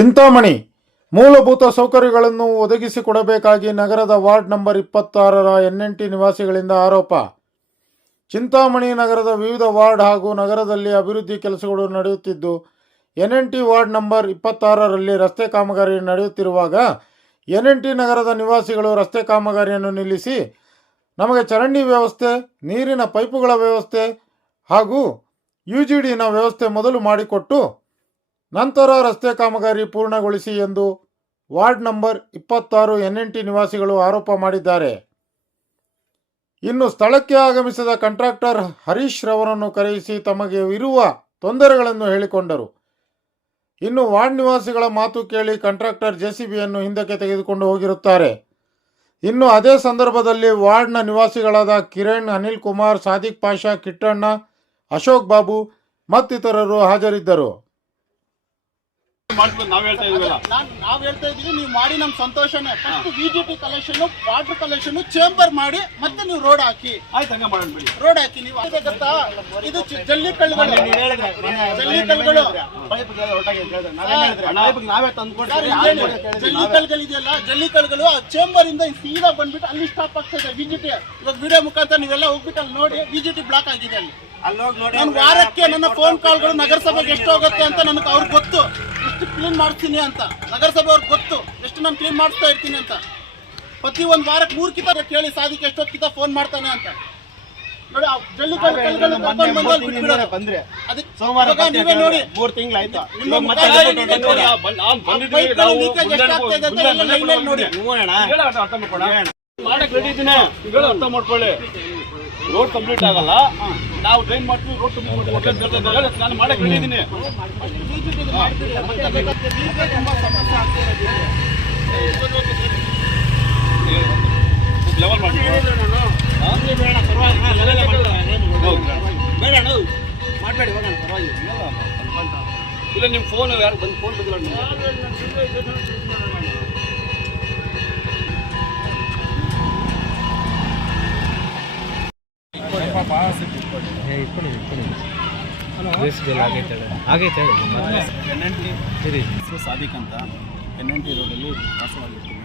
ಚಿಂತಾಮಣಿ ಮೂಲಭೂತ ಸೌಕರ್ಯಗಳನ್ನು ಒದಗಿಸಿಕೊಡಬೇಕಾಗಿ ನಗರದ ವಾರ್ಡ್ ನಂಬರ್ 26ರ NNT ನಿವಾಸಿಗಳಿಂದ ಆರೋಪ. ಚಿಂತಾಮಣಿ ನಗರದ ವಿವಿಧ ವಾರ್ಡ್ ಹಾಗೂ ನಗರದಲ್ಲಿ ಅಭಿವೃದ್ಧಿ ಕೆಲಸಗಳು ನಡೆಯುತ್ತಿದ್ದು, NNT ವಾರ್ಡ್ ನಂಬರ್ 26ರಲ್ಲಿ ರಸ್ತೆ ಕಾಮಗಾರಿ ನಡೆಯುತ್ತಿರುವಾಗ NNT ನಗರದ ನಿವಾಸಿಗಳು ರಸ್ತೆ ಕಾಮಗಾರಿಯನ್ನು ನಿಲ್ಲಿಸಿ ನಮಗೆ ಚರಂಡಿ ವ್ಯವಸ್ಥೆ, ನೀರಿನ ಪೈಪುಗಳ ವ್ಯವಸ್ಥೆ ಹಾಗೂ UGDನ ವ್ಯವಸ್ಥೆ ಮೊದಲು ಮಾಡಿಕೊಟ್ಟು ನಂತರ ರಸ್ತೆ ಕಾಮಗಾರಿ ಪೂರ್ಣಗೊಳಿಸಿ ಎಂದು ವಾರ್ಡ್ ನಂಬರ್ 26 NNT ನಿವಾಸಿಗಳು ಆರೋಪ ಮಾಡಿದ್ದಾರೆ. ಇನ್ನು ಸ್ಥಳಕ್ಕೆ ಆಗಮಿಸಿದ ಕಾಂಟ್ರಾಕ್ಟರ್ ಹರೀಶ್ ರವರನ್ನು ಕರೆಯಿಸಿ ತಮಗೆ ಇರುವ ತೊಂದರೆಗಳನ್ನು ಹೇಳಿಕೊಂಡರು. ಇನ್ನು ವಾರ್ಡ್ ನಿವಾಸಿಗಳ ಮಾತು ಕೇಳಿ ಕಾಂಟ್ರಾಕ್ಟರ್ JCBಯನ್ನು ಹಿಂದಕ್ಕೆ ತೆಗೆದುಕೊಂಡು ಹೋಗಿರುತ್ತಾರೆ. ಇನ್ನು ಅದೇ ಸಂದರ್ಭದಲ್ಲಿ ವಾರ್ಡ್ನ ನಿವಾಸಿಗಳಾದ ಕಿರಣ್, ಅನಿಲ್ ಕುಮಾರ್, ಸಾದಿಕ್ ಪಾಷಾ, ಕಿಟ್ಟಣ್ಣ, ಅಶೋಕ್ ಬಾಬು ಮತ್ತಿತರರು ಹಾಜರಿದ್ದರು. ನಾವ್ ಹೇಳ್ತಾ ಇದೀವಿ, ನೀವು ಮಾಡಿ ನಮ್ ಸಂತೋಷನೇ. First VGT collection, water collection, chamber ಮಾಡಿ ಮತ್ತೆ ನೀವು ರೋಡ್ ಹಾಕಿ. ರೋಡ್ ಹಾಕಿ ನೀವು ಗೊತ್ತಾ, ಇದು ಜಲ್ಲಿ ಕಲ್ಲುಗಳು, ಜಲ್ಲಿ ಕಲ್ಲುಗಳಿದೆಯಲ್ಲ, ಜಲ್ಲಿ ಕಲ್ಲುಗಳು ಚೇಂಬರ್ ಇಂದ ಸೀದಾ ಬಂದ್ಬಿಟ್ಟು ಅಲ್ಲಿ ಸ್ಟಾಪ್ ಆಗ್ತದೆ VGT. ಇವಾಗ ವಿಡಿಯೋ ಮುಖಾಂತರ ನೀವೆಲ್ಲ ಹೋಗ್ಬಿಟ್ಟು ಅಲ್ಲಿ ನೋಡಿ, VGT ಬ್ಲಾಕ್ ಆಗಿದೆ ಅಲ್ಲಿ. ನಾನು ವಾರಕ್ಕೆ ನನ್ನ ಫೋನ್ ಕಾಲ್ಗಳು ನಗರಸಭೆಗೆ ಎಷ್ಟು ಹೋಗುತ್ತೆ ಅಂತ ನನಗೆ ಅವ್ರಿಗೆ ಗೊತ್ತು, ಎಷ್ಟು ಕ್ಲೀನ್ ಮಾಡ್ತೀನಿ ಅಂತ. ನಗರಸಭೆ ಅವ್ರಿಗೆ ಗೊತ್ತು ಎಷ್ಟು ನಾನು ಕ್ಲೀನ್ ಮಾಡಿಸ್ತಾ ಇರ್ತೀನಿ ಅಂತ. ಪ್ರತಿ ಒಂದು ವಾರಕ್ಕೆ 3 ಕಿತ ಕೇಳಿ ಸಾದಿಕ್ ಎಷ್ಟೊತ್ತು ಕಿತ ಫೋನ್ ಮಾಡ್ತಾನೆ ಅಂತ ನೋಡಿ. ಜಲ್ಲಿ ಬಂದ್ರೆ ನೀವೇ ನೋಡಿ, 3 ತಿಂಗಳಾಯ್ತು. ಅರ್ಥ ಮಾಡ್ಕೊಳ್ಳಿ, ರೋಡ್ ಕಂಪ್ಲೀಟ್ ಆಗಲ್ಲ, ನಾವು ಟ್ರೈನ್ ಮಾಡ್ತೀವಿ. ರೋಡ್ ಕಂಪ್ಲೀಟ್ ನಾನು ಮಾಡಕ್ಕೆ ಹೇಳಿದ್ದೀನಿ. ಲೆವೆಲ್ ಮಾಡಿ ಮಾಡಬೇಡಿ, ಇಲ್ಲ ನಿಮ್ಮ ಫೋನ್ ಯಾರು ಬಂದು ಫೋನ್ ತೆಗೆಲ್ಲ ಸಾದಿಕ್ ಅಂತ NNT ರೋಡಲ್ಲಿ ವಾಸವಾಗಿರ್ತೀನಿ.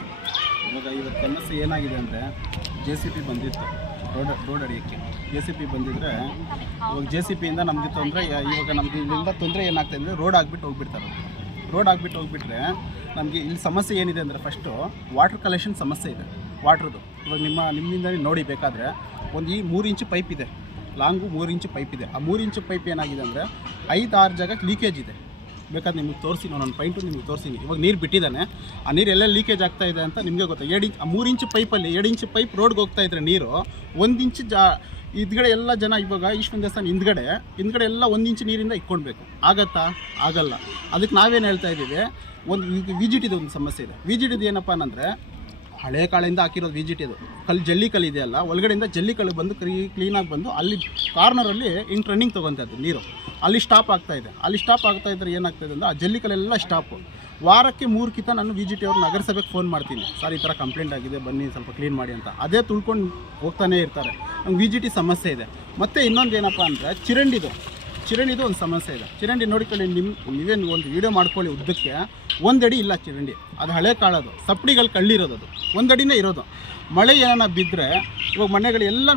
ಇವಾಗ ಇವತ್ತು ಕನಸು ಏನಾಗಿದೆ ಅಂದರೆ, JCB ಬಂದಿತ್ತು ರೋಡ್ ಅಡಿಯೋಕ್ಕೆ. JCB ಬಂದಿದ್ದರೆ ಇವಾಗ JCBಯಿಂದ ನಮಗೆ ತೊಂದರೆ. ಇವಾಗ ನಮಗೆ ಇಲ್ಲಿಂದ ತೊಂದರೆ ಏನಾಗ್ತಾ ಅಂದರೆ, ರೋಡ್ ಆಗಿಬಿಟ್ಟು ಹೋಗ್ಬಿಡ್ತಾರೆ. ರೋಡ್ ಆಗಿಬಿಟ್ಟು ಹೋಗ್ಬಿಟ್ರೆ ನಮಗೆ ಇಲ್ಲಿ ಸಮಸ್ಯೆ ಏನಿದೆ ಅಂದರೆ, ಫಸ್ಟು ವಾಟರ್ ಕಲೆಕ್ಷನ್ ಸಮಸ್ಯೆ ಇದೆ. ವಾಟ್ರದ್ದು ಇವಾಗ ನಿಮ್ಮಿಂದ ನೋಡಿ ಬೇಕಾದರೆ ಒಂದು ಈ 3 ಇಂಚು ಪೈಪ್ ಇದೆ, ಲಾಂಗು 3 ಇಂಚು ಪೈಪ್ ಇದೆ. ಆ 3 ಇಂಚು ಪೈಪ್ ಏನಾಗಿದೆ ಅಂದರೆ 5-6 ಜಾಗಕ್ಕೆ ಲೀಕೇಜ್ ಇದೆ. ಬೇಕಾದ್ರೆ ನಿಮಗೆ ತೋರಿಸಿ, ನಾನು ಪಾಯಿಂಟು ನಿಮಗೆ ತೋರಿಸ್ತೀನಿ. ಇವಾಗ ನೀರು ಬಿಟ್ಟಿದ್ದಾನೆ, ಆ ನೀರು ಎಲ್ಲ ಲೀಕೇಜ್ ಆಗ್ತಾ ಇದೆ ಅಂತ ನಿಮಗೆ ಗೊತ್ತಾ. 2 ಇಂಚ್ 3 ಇಂಚು ಪೈಪಲ್ಲಿ 2 ಇಂಚು ಪೈಪ್ ರೋಡ್ಗೆ ಹೋಗ್ತಾ ಇದ್ರೆ ನೀರು 1 ಇಂಚು ಹಿಂದ್ಗಡೆ ಎಲ್ಲ ಜನ ಇವಾಗ ಈಶ್ವರ ದೇವಸ್ಥಾನ ಹಿಂದ್ಗಡೆ ಎಲ್ಲ 1 ಇಂಚು ನೀರಿಂದ ಇಟ್ಕೊಳ್ಬೇಕು. ಆಗತ್ತಾ? ಆಗಲ್ಲ. ಅದಕ್ಕೆ ನಾವೇನು ಹೇಳ್ತಾ ಇದ್ದೀವಿ, ಒಂದು VGTದು ಒಂದು ಸಮಸ್ಯೆ ಇದೆ. VGTದು ಏನಪ್ಪ ಅಂದರೆ, ಹಳೆ ಕಾಳಿಂದ ಹಾಕಿರೋದು VGT. ಅದು ಜಲ್ಲಿ ಕಲ್ಲು ಇದೆಯಲ್ಲ, ಒಳಗಡೆಯಿಂದ ಜಲ್ಲಿ ಕಲ್ಲು ಬಂದು ಕ್ಲೀನಾಗಿ ಬಂದು ಅಲ್ಲಿ ಕಾರ್ನರಲ್ಲಿ ಹಿಂಗೆ ರನ್ನಿಂಗ್ ತೊಗೊತಾ ಇದ್ದು ನೀರು ಅಲ್ಲಿ ಸ್ಟಾಪ್ ಆಗ್ತಾಯಿದೆ. ಅಲ್ಲಿ ಸ್ಟಾಪ್ ಆಗ್ತಾಯಿದ್ರೆ ಏನಾಗ್ತಾಯಿದೆ ಅಂದರೆ, ಆ ಜಲ್ಲಿ ಕಲ್ಲೆಲ್ಲ ಸ್ಟಾಪು. ವಾರಕ್ಕೆ 3 ಕಿತ ನಾನು VGT ಅವ್ರು ನಗರಸಭೆಗೆ ಫೋನ್ ಮಾಡ್ತೀನಿ, ಸರ್ ಈ ಥರ ಕಂಪ್ಲೇಂಟ್ ಆಗಿದೆ, ಬನ್ನಿ ಸ್ವಲ್ಪ ಕ್ಲೀನ್ ಮಾಡಿ ಅಂತ. ಅದೇ ತುಳ್ಕೊಂಡು ಹೋಗ್ತಾನೇ ಇರ್ತಾರೆ. ನಮ್ಗೆ VGT ಸಮಸ್ಯೆ ಇದೆ. ಮತ್ತು ಇನ್ನೊಂದು ಏನಪ್ಪ ಅಂದರೆ, ಚಿರಂಡಿದು ಒಂದು ಸಮಸ್ಯೆ ಇದೆ. ಚಿರಂಡಿ ನೋಡಿಕೊಳ್ಳಿ, ನೀವೇನು ಒಂದು ವೀಡಿಯೋ ಮಾಡ್ಕೊಳ್ಳಿ, ಉದ್ದಕ್ಕೆ 1 ಅಡಿ ಇಲ್ಲ ಚಿರಂಡಿ. ಅದು ಹಳೆ ಕಾಳದು, ಸಪ್ಡಿಗಳು ಕಳ್ಳಿರೋದು, ಅದು 1 ಅಡಿನೇ ಇರೋದು. ಮಳೆ ಏನಾರ ಬಿದ್ದರೆ ಇವಾಗ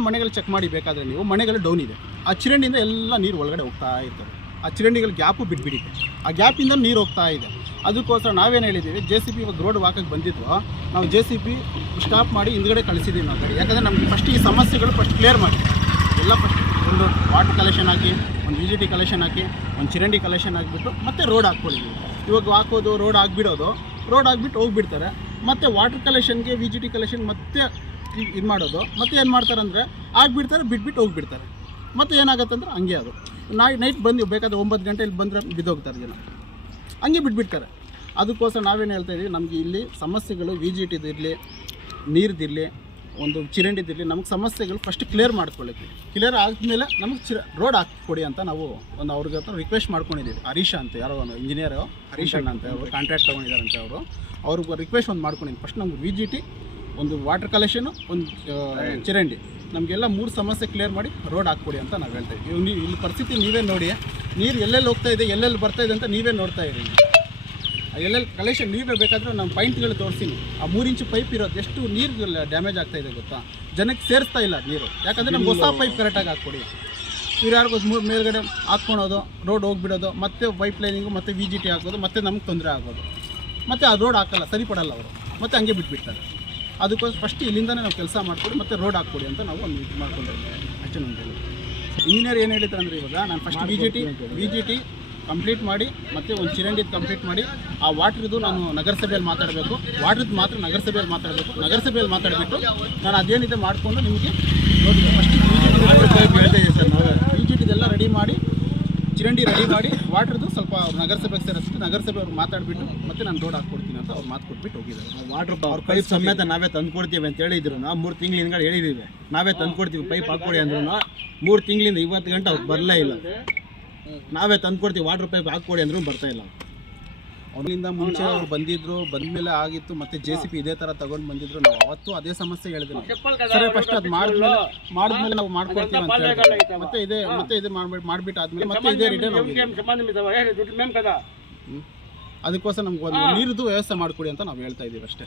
ಮನೆಗಳು ಚೆಕ್ ಮಾಡಿ ಬೇಕಾದರೆ ನೀವು, ಮನೆಗಳು ಡೌನ್ ಇದೆ. ಆ ಚಿರಂಡಿಯಿಂದ ಎಲ್ಲ ನೀರು ಒಳಗಡೆ ಹೋಗ್ತಾ ಇರ್ತದೆ. ಆ ಚಿರಂಡಿಗಳ ಗ್ಯಾಪು ಬಿಟ್ಬಿಟ್ಟಿದೆ, ಆ ಗ್ಯಾಪಿಂದ ನೀರು ಹೋಗ್ತಾ ಇದೆ. ಅದಕ್ಕೋಸ್ಕರ ನಾವೇನು ಹೇಳಿದ್ದೀವಿ, JCB ಇವಾಗ ರೋಡ್ ವಾಕಕ್ಕೆ ಬಂದಿದ್ದು, ನಾವು JCB ಸ್ಟಾಪ್ ಮಾಡಿ ಹಿಂದ್ಗಡೆ ಕಳಿಸಿದ್ದೀವಿ ನಾವು ಕಡೆ. ಯಾಕಂದರೆ ನಮಗೆ ಫಸ್ಟ್ ಈ ಸಮಸ್ಯೆಗಳು ಕ್ಲಿಯರ್ ಮಾಡಿ, ಎಲ್ಲ ಫಸ್ಟ್ ಒಂದು ವಾಟರ್ ಕಲೆಕ್ಷನ್ ಹಾಕಿ, ಒಂದು VGT ಕಲೆಕ್ಷನ್ ಹಾಕಿ, ಒಂದು ಚಿರಂಡಿ ಕಲೆಕ್ಷನ್ ಹಾಕಿಬಿಟ್ಟು ಮತ್ತೆ ರೋಡ್ ಹಾಕ್ಕೊಳ್ಳಿ. ಇವಾಗ ಹಾಕೋದು, ರೋಡ್ ಆಗಿಬಿಡೋದು, ರೋಡ್ ಆಗಿಬಿಟ್ಟು ಹೋಗ್ಬಿಡ್ತಾರೆ. ಮತ್ತು ವಾಟರ್ ಕಲೆಕ್ಷನ್ಗೆ VGT ಕಲೆಕ್ಷನ್ ಮತ್ತೆ ಇದು ಮಾಡೋದು. ಮತ್ತೆ ಏನು ಮಾಡ್ತಾರೆ ಅಂದರೆ, ಆಗಿಬಿಡ್ತಾರೆ, ಬಿಟ್ಬಿಟ್ಟು ಹೋಗ್ಬಿಡ್ತಾರೆ. ಮತ್ತು ಏನಾಗುತ್ತೆ ಅಂದರೆ ಹಂಗೆ ಅದು ನೈಟ್ ಬಂದು ಬೇಕಾದ್ರೆ 9 ಗಂಟೆಲಿ ಬಂದರೆ ಬಿದ್ದೋಗ್ತಾರೆ ಜನ, ಹಂಗೆ ಬಿಟ್ಬಿಡ್ತಾರೆ. ಅದಕ್ಕೋಸ್ಕರ ನಾವೇನು ಹೇಳ್ತಾ ಇದ್ದೀವಿ, ನಮಗೆ ಇಲ್ಲಿ ಸಮಸ್ಯೆಗಳು VGTದಿರಲಿ, ನೀರ್ದಿರಲಿ, ಒಂದು ಚರಂಡಿದಿರಲಿ, ನಮಗೆ ಸಮಸ್ಯೆಗಳು ಫಸ್ಟ್ ಕ್ಲಿಯರ್ ಮಾಡ್ಕೊಳ್ಳಿಕ್ಕೆ. ಕ್ಲಿಯರ್ ಆದಮೇಲೆ ನಮಗೆ ರೋಡ್ ಹಾಕಿಕೊಡಿ ಅಂತ ನಾವು ಒಂದು ಅವ್ರಿಗೆ ಹತ್ರ ರಿಕ್ವೆಸ್ಟ್ ಮಾಡ್ಕೊಂಡಿದ್ದೀವಿ. ಹರೀಶ ಅಂತ ಯಾರೋ ಒಂದು ಇಂಜಿನಿಯರು, ಹರೀಶ್ ಅಣ್ಣ ಅಂತ ಅವರು ಕಾಂಟ್ರಾಕ್ಟ್ ತೊಗೊಂಡಿದ್ದಾರಂತೆ. ಅವ್ರಿಗೆ ರಿಕ್ವೆಸ್ಟ್ ಒಂದು ಮಾಡ್ಕೊಂಡಿದ್ದೀನಿ. ಫಸ್ಟ್ ನಮ್ಗೆ VGT, ಒಂದು ವಾಟರ್ ಕಲೆಕ್ಷನು, ಒಂದು ಚರಂಡಿ, ನಮಗೆಲ್ಲ 3 ಸಮಸ್ಯೆ ಕ್ಲಿಯರ್ ಮಾಡಿ ರೋಡ್ ಹಾಕ್ಕೊಡಿ ಅಂತ ನಾವು ಹೇಳ್ತಾ ಇದ್ದೀವಿ. ಇಲ್ಲಿ ಪರಿಸ್ಥಿತಿ ನೀವೇ ನೋಡಿ, ನೀರು ಎಲ್ಲೆಲ್ಲಿ ಹೋಗ್ತಾ ಇದೆ, ಎಲ್ಲೆಲ್ಲಿ ಬರ್ತಾ ಇದೆ ಅಂತ ನೀವೇ ನೋಡ್ತಾ ಇದ್ದೀವಿ. ಎಲ್ಲೆಲ್ಲಿ ಕಲೆಕ್ಷನ್ ನೀರು ಬೇಕಾದರೂ ನಮ್ಮ ಪಾಯಿಂಟ್ಗಳು ತೋರಿಸ್ತೀನಿ. ಆ 3 ಇಂಚು ಪೈಪ್ ಇರೋದು ಎಷ್ಟು ನೀರು ಡ್ಯಾಮೇಜ್ ಆಗ್ತಾ ಇದೆ ಗೊತ್ತಾ, ಜನಕ್ಕೆ ಸೇರಿಸ್ತಾ ಇಲ್ಲ ನೀರು. ಯಾಕಂದರೆ ನಮ್ಗೆ ಹೊಸ ಪೈಪ್ ಕರೆಕ್ಟಾಗಿ ಹಾಕ್ಕೊಡಿ. ಇವ್ರು ಯಾರಿಗೂ ಮೇಲ್ಗಡೆ ಹಾಕ್ಕೊಳೋದು, ರೋಡ್ ಹೋಗ್ಬಿಡೋದು, ಮತ್ತೆ ಪೈಪ್ ಲೈನಿಂಗು, ಮತ್ತು VGT ಹಾಕೋದು, ಮತ್ತೆ ನಮ್ಗೆ ತೊಂದರೆ ಆಗೋದು, ಮತ್ತು ಆ ರೋಡ್ ಹಾಕಲ್ಲ, ಸರಿಪಡಲ್ಲ ಅವರು, ಮತ್ತು ಹಂಗೆ ಬಿಟ್ಬಿಡ್ತಾರೆ. ಅದಕ್ಕೋಸ್ಕರ ಫಸ್ಟ್ ಇಲ್ಲಿಂದನೇ ನಾವು ಕೆಲಸ ಮಾಡಿಕೊಡಿ, ಮತ್ತು ರೋಡ್ ಹಾಕ್ಕೊಡಿ ಅಂತ ನಾವು ಒಂದು ಇದು ಮಾಡ್ಕೊಂಡಿದ್ದೀವಿ ಅಷ್ಟೇ. ನಮ್ಗೆ ಇಂಜಿನಿಯರ್ ಏನು ಹೇಳಿದ್ರು ಅಂದರೆ, ಇವಾಗ ನಾನು ಫಸ್ಟ್ VGT ಕಂಪ್ಲೀಟ್ ಮಾಡಿ, ಮತ್ತು ಒಂದು ಚಿರಂಡಿದು ಕಂಪ್ಲೀಟ್ ಮಾಡಿ, ಆ ವಾಟ್ರದ್ದು ನಾನು ನಗರಸಭೆಯಲ್ಲಿ ಮಾತಾಡಬೇಕು, ವಾಟ್ರದ್ದು ಮಾತ್ರ ನಗರಸಭೆಯಲ್ಲಿ ಮಾತಾಡಬೇಕು. ನಗರಸಭೆಯಲ್ಲಿ ಮಾತಾಡಿಬಿಟ್ಟು ನಾನು ಅದೇನಿದೆ ಮಾಡಿಕೊಂಡು ನಿಮಗೆ ನೋಡಿ ಫಸ್ಟ್ VGTದೆಲ್ಲ ರೆಡಿ ಮಾಡಿ, ಚಿರಂಡಿ ರೆಡಿ ಮಾಡಿ, ವಾಟ್ರದ್ದು ಸ್ವಲ್ಪ ಅವ್ರು ನಗರಸಭೆಗೆ ಸೇರಿಸ್ಬಿಟ್ಟು ನಗರಸಭೆ ಅವ್ರು ಮಾತಾಡಿಬಿಟ್ಟು ಮತ್ತೆ ನಾನು ರೋಡ್ ಹಾಕ್ಕೊಡ್ತೀನಿ ಅಂತ ಅವ್ರು ಮಾತು ಕೊಟ್ಬಿಟ್ಟು ಹೋಗಿದ್ದಾರೆ. ವಾಟರ್ ಅವ್ರ ಪೈಪ್ ಸಮೇತ ನಾವೇ ತಂದು ಕೊಡ್ತೀವಿ ಅಂತ ಹೇಳಿದ್ರು. ನಾವು 3 ತಿಂಗಳ ಹಿಂದ್ಗಡೆ ಹೇಳಿದ್ದೀವಿ ನಾವೇ ತಂದು ಕೊಡ್ತೀವಿ ಪೈಪ್ ಹಾಕ್ಕೊಡಿ ಅಂದ್ರೂ 3 ತಿಂಗಳಿಂದ ಇವತ್ತು ಗಂಟೆ ಅವ್ರು ಬರಲೇ ಇಲ್ಲ. ನಾವೇ ತಂದು ಕೊಡ್ತೀವಿ ವಾಟರ್ ಪೈಪ್ ಹಾಕ್ಕೊಡಿ ಅಂದ್ರೂ ಬರ್ತಾ ಇಲ್ಲ. ಅವರಿಂದ ಮುಂಚೆ ಅವ್ರು ಬಂದಿದ್ರು, ಬಂದಮೇಲೆ ಆಗಿತ್ತು, ಮತ್ತೆ JCB ಇದೇ ಥರ ತಗೊಂಡು ಬಂದಿದ್ರು. ನಾವು ಅವತ್ತು ಅದೇ ಸಮಸ್ಯೆ ಹೇಳಿದ್ರು, ಸರಿ ಫಸ್ಟ್ ಅದು ಮಾಡಿದ್ಮೇಲೆ ನಾವು ಮಾಡ್ಕೊಡ್ತೀವಿ ಅಂತ ಹೇಳಿದ್ರು. ಮತ್ತೆ ಇದೇ ಮಾಡಿಬಿಟ್ಟು ಆದ್ಮೇಲೆ ಮತ್ತೆ ಇದೇ ರಿಟರ್ನ್ ಹೋಗಿದೆ. ಅದಕ್ಕೋಸ್ಕರ ನಮ್ಗೆ ಒಂದು ನೀರಿದ್ದು ವ್ಯವಸ್ಥೆ ಮಾಡಿಕೊಡಿ ಅಂತ ನಾವು ಹೇಳ್ತಾ ಇದ್ದೀವಿ ಅಷ್ಟೇ.